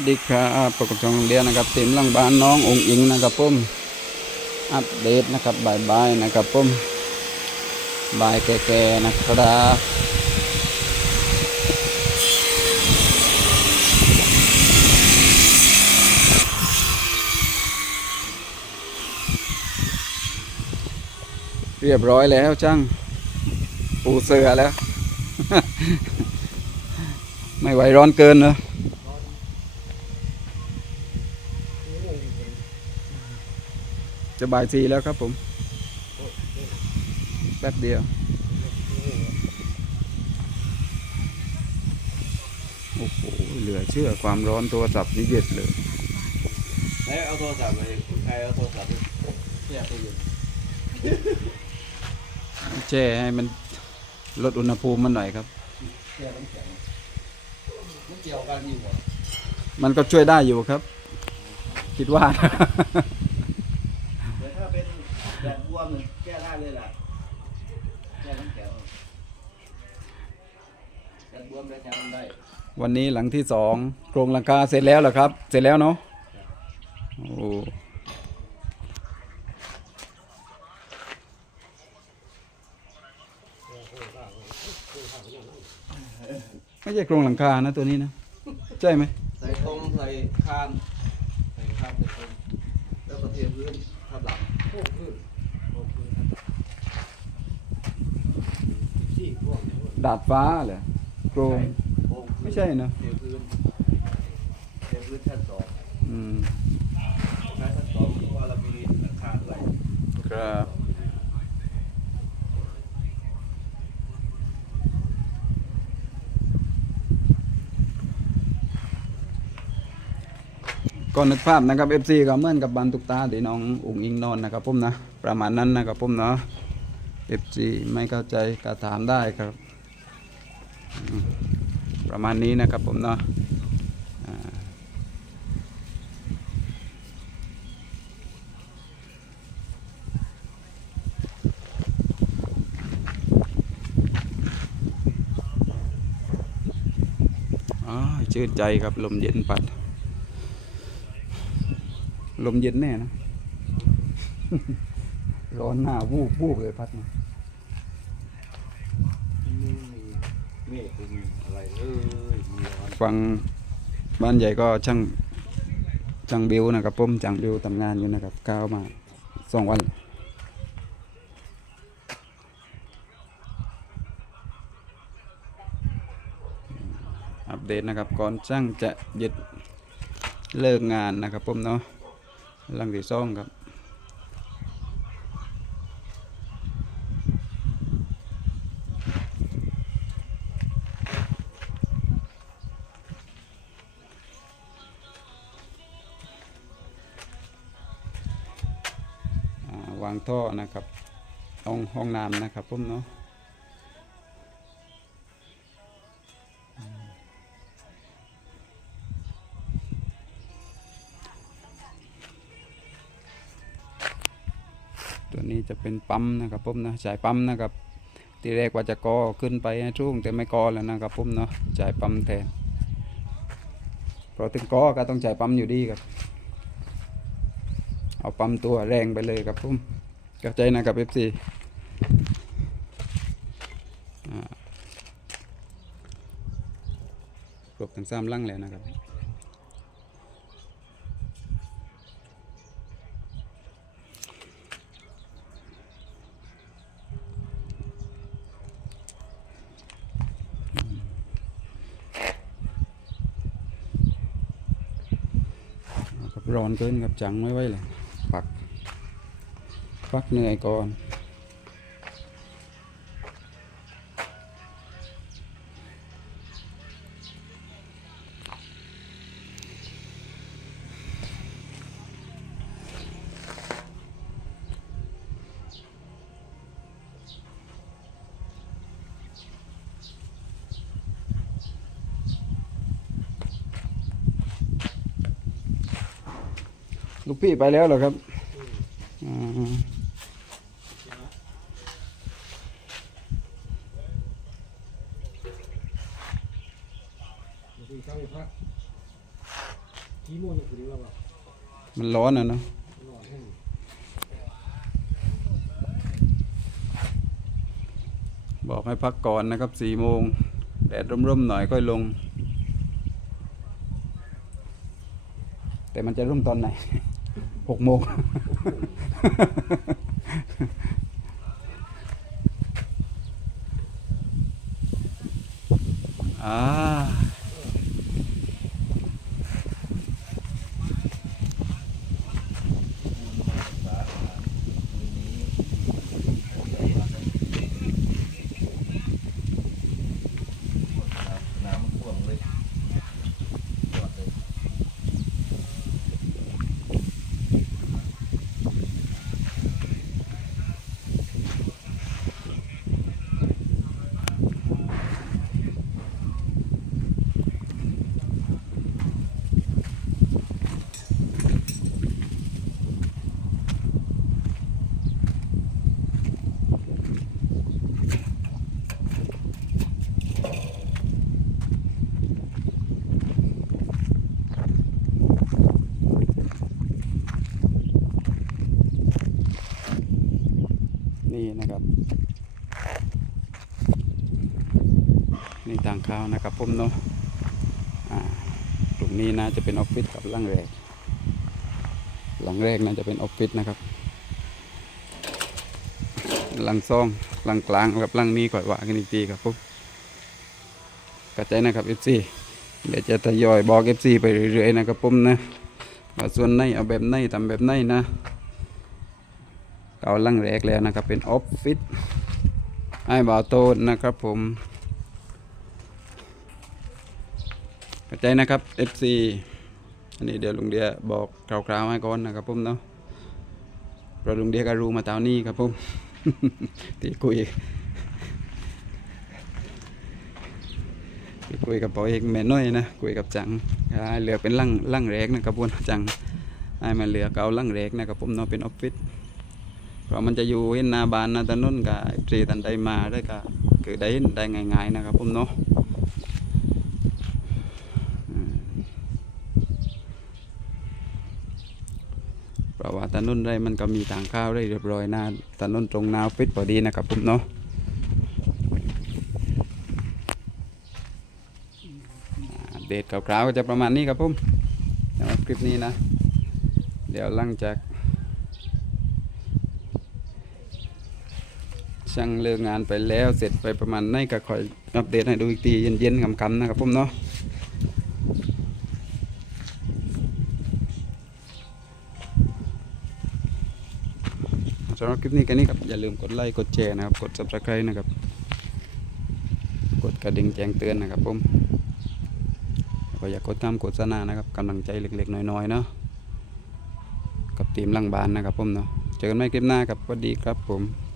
วัสดีครับปกติของเดียวนะครับทีมลังบ้านน้ององค์อิงนะครับผมอัปเดตนะครับบายบายนะครับผมบายแก่ๆนะครับเรียบร้อยแล้วช่างปูเสือแล้ว ไม่ไหวร้อนเกินเนอะ จะบ่ายสี่แล้วครับผมแป๊บเดียว โอ้โห เหลือเชื่อความร้อนโทรศัพท์นี่เย็ดเลยเอ้ยเอาโทรศัพท์ไปใครเอาโทรศัพท์ไปแช่ตู้เย็นแช่ให้มันลดอุณหภูมิมันหน่อยครับแช่น้ำแข็งมันเกี่ยวกันอยู่บ่มันก็ช่วยได้อยู่ครับ คิดว่าแต่ถ้าเป็น แบบบวมเนี่ยแก้ได้เลยล่ะแช่น้ำแข็งแบบบวมได้แช่น้ำได้วันนี้หลังที่สองโครงหลังคาเสร็จแล้วเหรอครับ เสร็จแล้วเนาะโอ้ไม่ใช่โครงหลังคานะตัวนี้นะ ใช่ไหมใส่ตรงใส่คานใส่คานใส่ตรงแล้วก็เทพื้นทับหลังโค้งพื้นโค้งพื้นทับหลัง ที่พวกเนี่ยดาดฟ้าเหรอโครง โค้งพื้นไม่ใช่นะเทพื้นเทพื้นชั้นสองอืมใช้ชั้นสองเพราะว่าเรามีหลังคาด้วยครับก็นึกภาพนะครับ FC ก็เหมือนกับบันตุกตาที่น้องอุ๋งอิงนอนนะครับผมนะ ประมาณนั้นนะครับผมเนาะ FC ไม่เข้าใจก็ถามได้ครับ ประมาณนี้นะครับผมเนาะอ่าอ้าวชื่นใจครับลมเย็นปัด ลมเย็นแน่นะ ร้อนหน้าวูบวูบเลยพัดมา ไม่มีเมฆไม่มีอะไรเลยมีร้อนฟังบ้านใหญ่ก็ช่างช่างบิวนะครับผมช่างบิวทำงานอยู่นะครับก้าวมาสองวันอัปเดตนะครับก่อนช่างจะหยุดเลิกงานนะครับผมเนาะหลังที่สองครับ วางท่อนะครับห้องห้องน้ำนะครับผมเนาะตัวนี้จะเป็นปั๊มนะครับผมนะจ่ายปั๊มนะครับทีแรกว่าจะกอขึ้นไปช่วงแต่ไม่กอแล้วนะครับผมเนาะจ่ายปั๊มแทนเพราะถึงกอก็ต้องจ่ายปั๊มอยู่ดีครับ เอาปั๊มตัวแรงไปเลยครับผมเข้าใจนะครับ FC อ่าครบทั้งสามลังแล้วนะครับร้อนเกินครับจังไม่ไหวเลย พักเหนื่อยก่อน ลูกพี่ไปแล้วเหรอครับ ดูช่างพระมันร้อนอะเนาะร้อนแห้งบอกให้พักก่อนนะครับสี่โมงแดดร่มๆหน่อยค่อยลง แต่มันจะร่มตอนไหนหกโมงอ่า น้ำท่วมเลยจอดเลย นี่นะครับนี่ทางเข้านะครับผมเนาะตรงนี้นะจะเป็นออฟฟิศกับหลังแรก หลังแรกนะจะเป็นออฟฟิศนะครับ หลังซองหลังกลางกับหลังนี้ก่อนว่ากันอีกทีครับผมกระจายนะครับ FC เดี๋ยวจะทยอยบอก FC ไปเรื่อยๆนะครับผมนะว่าส่วนไหนเอาแบบไหนทำแบบไหนนะ เอาลังแรกแล้วนะครับเป็นออฟฟิศไอ้บ่าวโตนนะครับผมเข้าใจนะครับ FC อันนี้เดี๋ยวลุงเดียบอกคร่าวๆให้ก่อนนะครับผมเนาะเราลุงเดียก็รู้มาตอนนี้ครับผมที่คุยคุยกับปอเอกแม่น้อยนะคุยกับจังอ่าเหลือเป็นลังลังแรกนะครับผมจังไอ้มาเหลือก็เอาลังแรกนะครับผมเนาะเป็นออฟฟิศ เพราะมันจะอยู่เห็นนาบานนาถนนกับปรีตันใดมาได้ก็คือได้เห็นได้ง่ายๆนะครับผมเนาะเพราะว่าถนนได้มันก็มีทางข้าวได้เรียบร้อยนาถนนตรงนวฟิตพอดีนะครับผมเนาะเดทคร่าวๆก็จะประมาณนี้ครับผมสำหรับคลิปนี้นะ เดี๋ยวหลังจาก ช่างเลิกงานไปแล้วเสร็จไปประมาณไหนก็คอยอัปเดตให้ดูอีกทีเย็นๆคำๆนะครับผมเนาะสำหรับคลิปนี้แค่นี้ครับ อย่าลืมกดไลค์กดแชร์นะครับ กด subscribe นะครับ กดกระดิ่งแจ้งเตือนนะครับผมก็อย่ากดตามโฆษณานะครับกำลังใจเล็กๆ น้อยๆเนาะกับทีมลังบานนะครับผมเนาะเจอกันใหม่คลิปหน้าครับสวัสดีครับผม